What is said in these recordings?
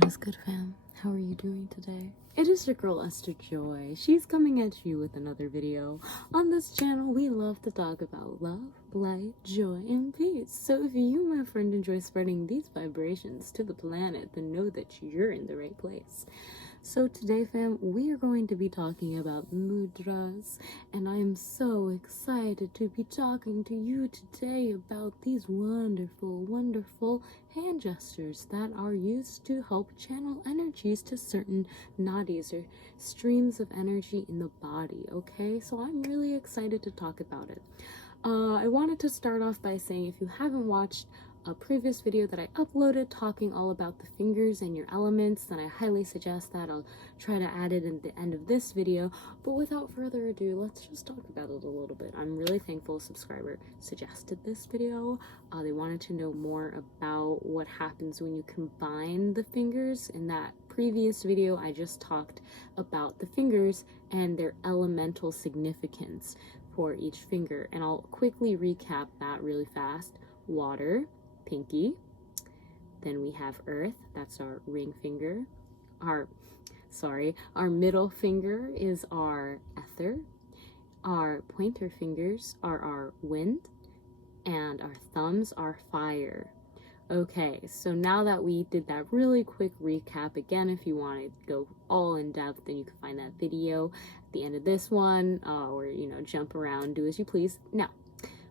What is good, fam? How are you doing today? It is your girl Esther Joy. She's coming at you with another video. On this channel, we love to talk about love, light, joy, and peace. So if you, my friend, enjoy spreading these vibrations to the planet, then know that you're in the right place. So today, fam, we are going to be talking about mudras, and I am so excited to be talking to you today about these wonderful, wonderful hand gestures that are used to help channel energies to certain nadis or streams of energy in the body, okay? So I'm really excited to talk about it. I wanted to start off by saying, if you haven't watched a previous video that I uploaded talking all about the fingers and your elements, then I highly suggest that. I'll try to add it at the end of this video, but without further ado, let's just talk about it a little bit. I'm really thankful a subscriber suggested this video. They wanted to know more about what happens when you combine the fingers. In that previous video, I just talked about the fingers and their elemental significance for each finger, and I'll quickly recap that really fast. Water, pinky, then we have earth, that's our ring finger. Our middle finger is our ether. Our pointer fingers are our wind, and our thumbs are fire. Okay, so now that we did that really quick recap, again, if you want to go all in depth, then you can find that video at the end of this one, or, jump around, do as you please. Now,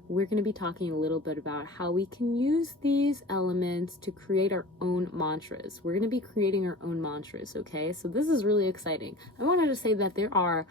we're going to be talking a little bit about how we can use these elements to create our own mantras. We're going to be creating our own mantras, okay? So this is really exciting. I wanted to say that there are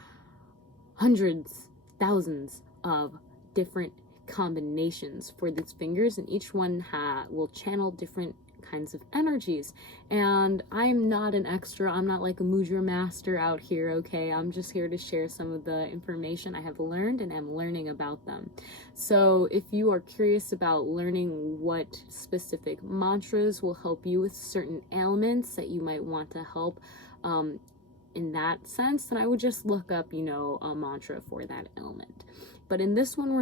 hundreds, thousands of different combinations for these fingers, and each one will channel different kinds of energies. And I'm not an extra, I'm not like a mudra master out here, okay? I'm just here to share some of the information I have learned and am learning about them. So if you are curious about learning what specific mantras will help you with certain ailments that you might want to help in that sense, then I would just look up, a mantra for that ailment. But in this one,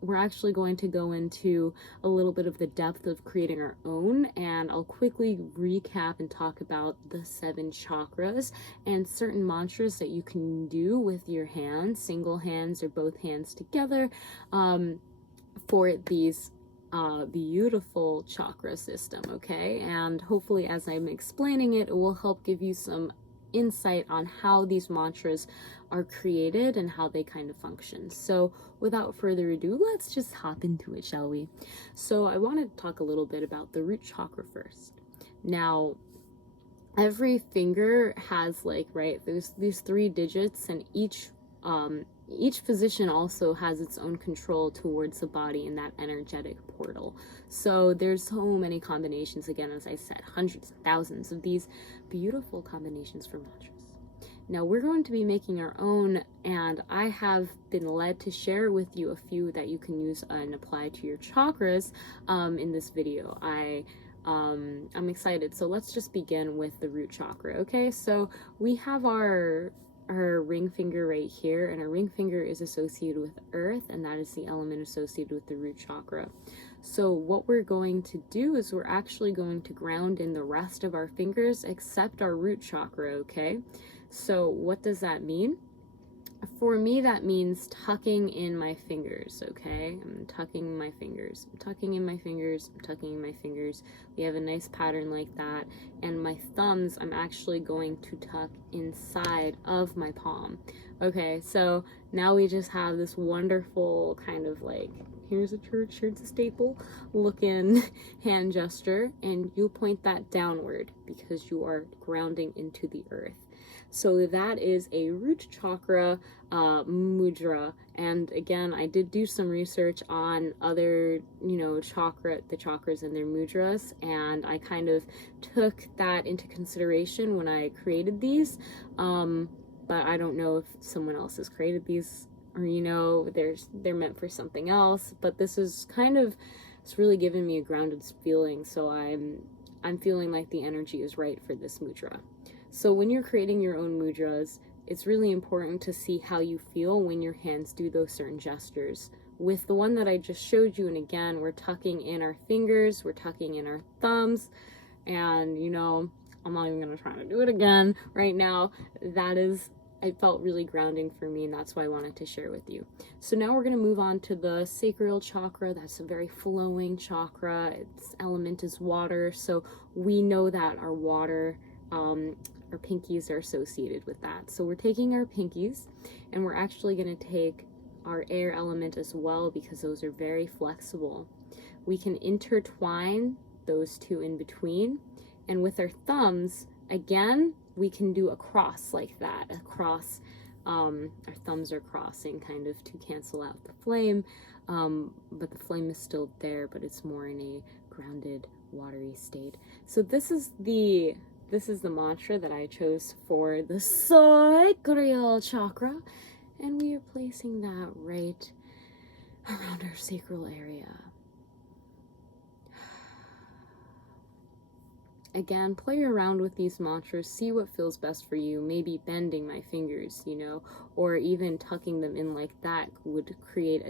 we're actually going to go into a little bit of the depth of creating our own, and I'll quickly recap and talk about the 7 chakras and certain mantras that you can do with your hands, single hands or both hands together, for these beautiful chakra system, okay? And hopefully, as I'm explaining it, it will help give you some insight on how these mantras are created and how they kind of function. So without further ado, let's just hop into it, shall we? So I want to talk a little bit about the root chakra first. Now, every finger has there's these 3 digits, and each physician also has its own control towards the body in that energetic portal. So there's so many combinations, again, as I said, hundreds of thousands of these beautiful combinations for mantras. Now we're going to be making our own, and I have been led to share with you a few that you can use and apply to your chakras in this video. I'm excited. So let's just begin with the root chakra, okay? So we have our ring finger right here, and our ring finger is associated with earth, and that is the element associated with the root chakra. So what we're going to do is we're actually going to ground in the rest of our fingers except our root chakra, okay? So what does that mean? For me, that means tucking in my fingers, okay? I'm tucking my fingers, I'm tucking in my fingers, I'm tucking in my fingers. We have a nice pattern like that. And my thumbs, I'm actually going to tuck inside of my palm. Okay, so now we just have this wonderful kind of here's a church, here's a staple looking hand gesture, and you'll point that downward because you are grounding into the earth. So that is a root chakra mudra. And again, I did do some research on other, the chakras and their mudras, and I kind of took that into consideration when I created these. But I don't know if someone else has created these, or they're meant for something else. But this is it's really given me a grounded feeling. So I'm feeling like the energy is right for this mudra. So when you're creating your own mudras, it's really important to see how you feel when your hands do those certain gestures. With the one that I just showed you, and again, we're tucking in our fingers, we're tucking in our thumbs, and I'm not even gonna try to do it again right now. It felt really grounding for me, and that's why I wanted to share with you. So now we're going to move on to the sacral chakra. That's a very flowing chakra. Its element is water, so we know that our water, our pinkies are associated with that. So we're taking our pinkies, and we're actually going to take our air element as well, because those are very flexible. We can intertwine those two in between, and with our thumbs, again, we can do a cross like that, a cross. Our thumbs are crossing kind of to cancel out the flame, but the flame is still there, but it's more in a grounded, watery state. So this is the mantra that I chose for the sacral chakra, and we are placing that right around our sacral area. Again, play around with these mantras, see what feels best for you. Maybe bending my fingers, you know, or even tucking them in like that would create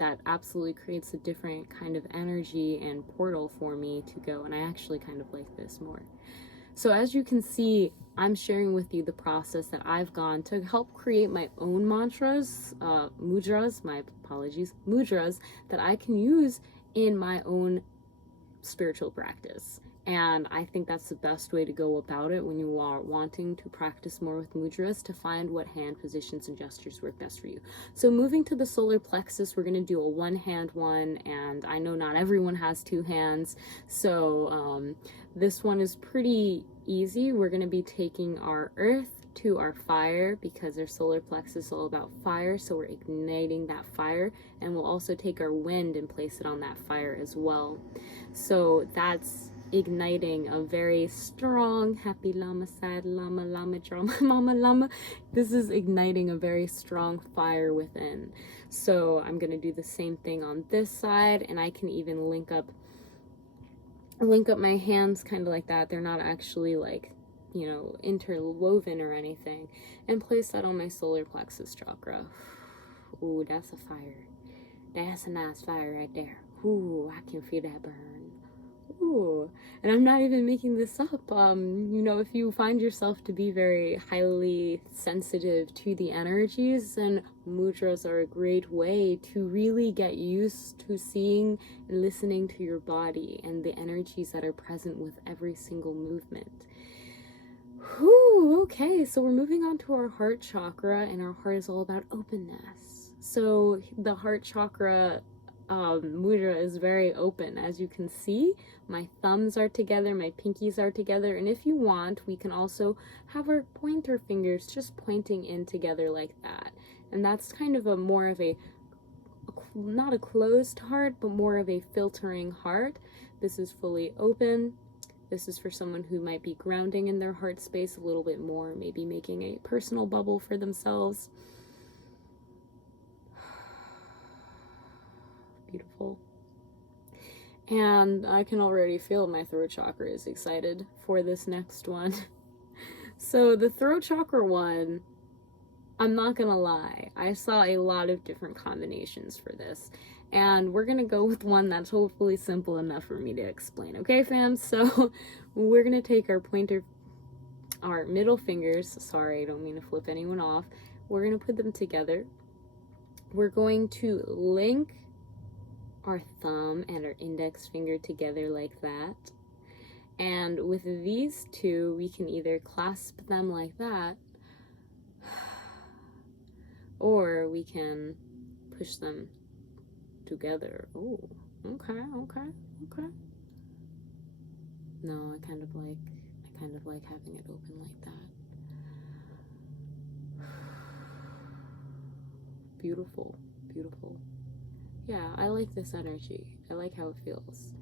that absolutely creates a different kind of energy and portal for me to go. And I actually kind of like this more. So as you can see, I'm sharing with you the process that I've gone to help create my own mudras that I can use in my own spiritual practice. And I think that's the best way to go about it when you are wanting to practice more with mudras, to find what hand positions and gestures work best for you. So moving to the solar plexus, we're going to do a one-hand one, and I know not everyone has two hands, so this one is pretty easy. We're going to be taking our earth to our fire, because our solar plexus is all about fire, so we're igniting that fire, and we'll also take our wind and place it on that fire as well. So that's igniting a very strong happy llama, sad llama, llama drama, mama llama. This is igniting a very strong fire within. So I'm going to do the same thing on this side, and I can even link up my hands kind of like that. They're not actually like, you know, interwoven or anything, and place that on my solar plexus chakra. Ooh, that's a fire. That's a nice fire right there. Ooh, I can feel that burn. Ooh, and I'm not even making this up. You know, if you find yourself to be very highly sensitive to the energies, then mudras are a great way to really get used to seeing and listening to your body and the energies that are present with every single movement. Whew, okay, so we're moving on to our heart chakra, and our heart is all about openness. So the heart chakra mudra is very open. As you can see, my thumbs are together, my pinkies are together, and if you want, we can also have our pointer fingers just pointing in together like that. And that's kind of more of a not a closed heart, but more of a filtering heart. This is fully open. This is for someone who might be grounding in their heart space a little bit more, maybe making a personal bubble for themselves. Beautiful. And I can already feel my throat chakra is excited for this next one. So the throat chakra one, I'm not gonna lie, I saw a lot of different combinations for this, and we're gonna go with one that's hopefully simple enough for me to explain. Okay, fam? So we're gonna take our middle fingers, sorry, I don't mean to flip anyone off, we're gonna put them together. We're going to link our thumb and our index finger together like that, and with these two we can either clasp them like that, or we can push them together. Oh, okay. No, I kind of like having it open like that. Beautiful. Yeah, I like this energy. I like how it feels.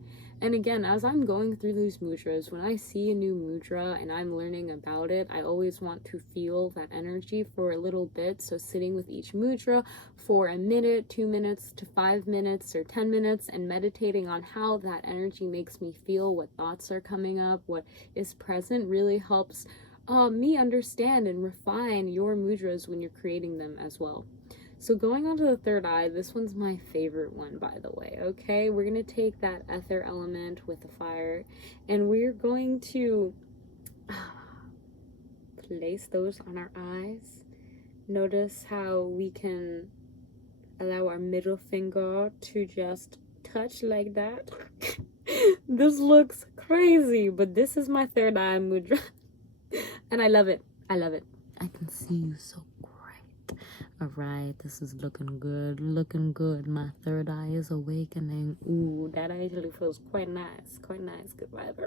And again, as I'm going through these mudras, when I see a new mudra and I'm learning about it, I always want to feel that energy for a little bit. So sitting with each mudra for a minute, 2 minutes to 5 minutes or 10 minutes, and meditating on how that energy makes me feel, what thoughts are coming up, what is present, really helps me understand and refine your mudras when you're creating them as well. So going on to the third eye, this one's my favorite one, by the way, okay? We're going to take that ether element with the fire, and we're going to place those on our eyes. Notice how we can allow our middle finger to just touch like that. This looks crazy, but this is my third eye mudra. And I love it. I love it. I can see you so great. Alright, this is looking good. Looking good. My third eye is awakening. Ooh, that actually feels quite nice. Quite nice. Good vibe.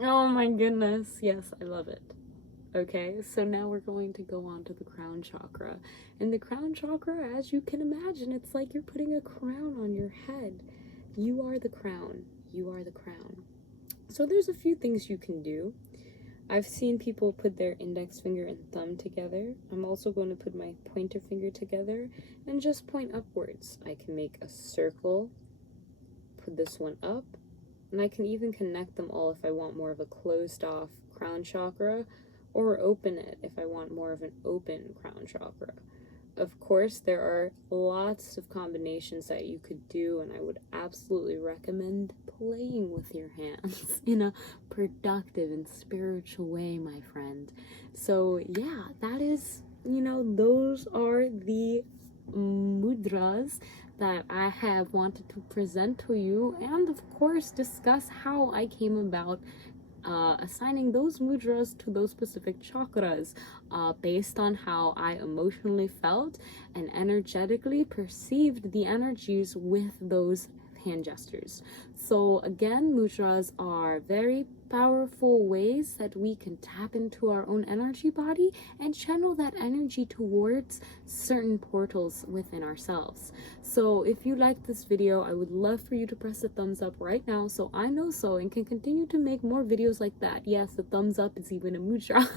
Oh my goodness. Yes, I love it. Okay, so now we're going to go on to the crown chakra. And the crown chakra, as you can imagine, it's like you're putting a crown on your head. You are the crown. You are the crown. So there's a few things you can do. I've seen people put their index finger and thumb together. I'm also going to put my pointer finger together and just point upwards. I can make a circle, put this one up, and I can even connect them all if I want more of a closed off crown chakra, or open it if I want more of an open crown chakra. Of course, there are lots of combinations that you could do, and I would absolutely recommend playing with your hands in a productive and spiritual way, my friend. So yeah, that is, those are the mudras that I have wanted to present to you, and of course discuss how I came about assigning those mudras to those specific chakras based on how I emotionally felt and energetically perceived the energies with those hand gestures. So again, mudras are very powerful ways that we can tap into our own energy body and channel that energy towards certain portals within ourselves. So if you liked this video, I would love for you to press the thumbs up right now so I know so and can continue to make more videos like that. Yes, the thumbs up is even a mudra.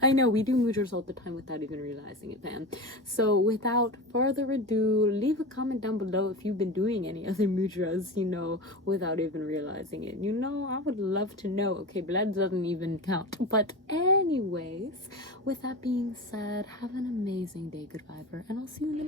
I know, we do mudras all the time without even realizing it, man. So without further ado, leave a comment down below if you've been doing any other mudras, without even realizing it. I would love to know. Okay, blood doesn't even count. But anyways, with that being said, have an amazing day, good viber, and I'll see you in the next